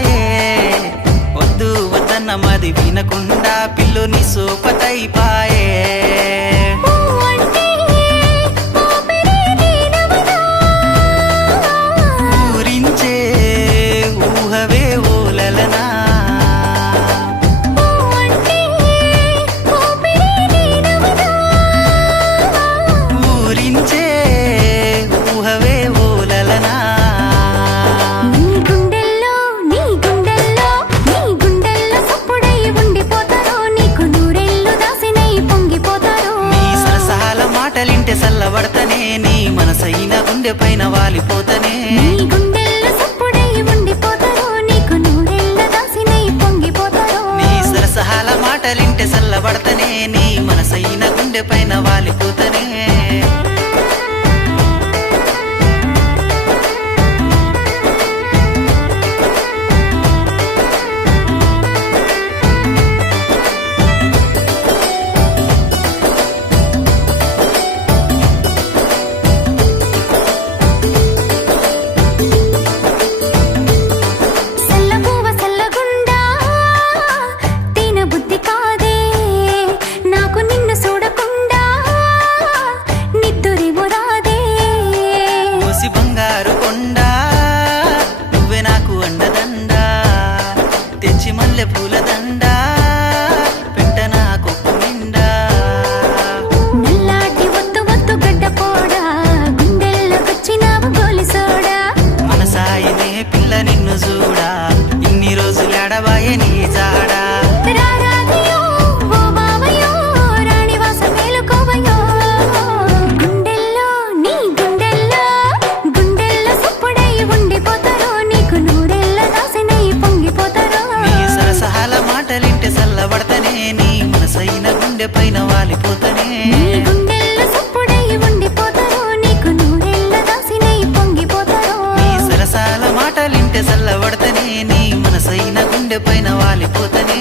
పాయే వద్దు వద్దన్న మది వినకుండా పిల్లుని సోపతై పాయే ఊరించే ఊహవే ఓలలనా ఊరించే ఊహవే ఓలలనా మాటలింటే సల్లబడతనే నీ మనసైన గుండె పైన వాలిపోతనే నీ సరసహాల మాటలింటే సల్లబడతనే నీ మనసైన గుండె పైన వాలిపోతనే బంగారు కొండ నువ్వే నాకు అండదండ తెచ్చి మల్లె పూల దండ పెట్ట నా కొప్పు నిండా నల్లాటి ఒత్తు ఒత్తు గడ్డ పోడా గుండెల్లోకొచ్చినావు గోలి సోడా మనసాయనే పిల్ల నిన్ను చూడా ఇన్ని రోజులు ఎడబాయే నీ జాడా మాటలింటే సల్లబడతనే నీ మనసైన గుండె పైన వాలిపోతనే నీ సరసాల మాటలింటే సల్లబడతనే నీ మనసైన గుండె పైన వాలిపోతనే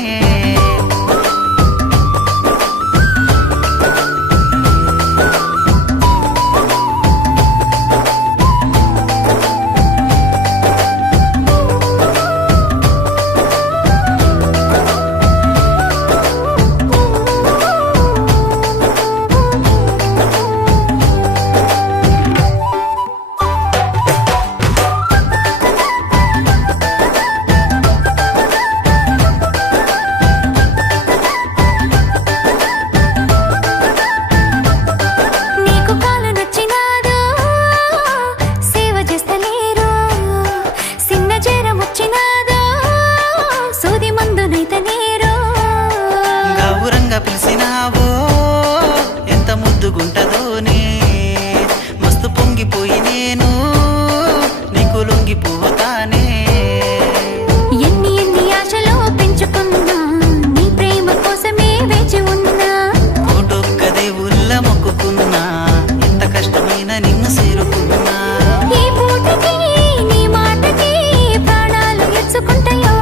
పిలిసినావో ఎంత ముద్దుగుంటదోనే మస్తు పొంగిపోయి నేను నీకు లొంగిపోతానే ఎన్ని ఎన్ని ఆశలో పెంచుకున్నా నీ ప్రేమ కోసమే వేచి ఉన్నా కోటొక్క దేవుళ్ళ మొక్కుకున్నా ఎంత కష్టమైన నిన్ను చేరుకున్నా ఈ పూటకి నీ మాటకి ప్రాణాలు ఎచ్చుకుంటాయో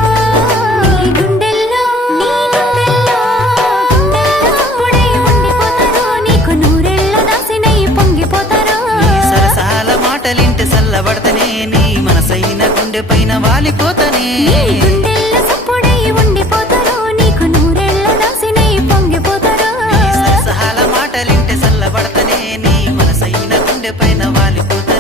మాటలింటే సల్లబడతనే నీ మనసైన గుండె పైన వాలిపోతనే సహాల మాటలింటే సల్లబడతనే నీ మనసైన గుండె పైన వాలిపోతనే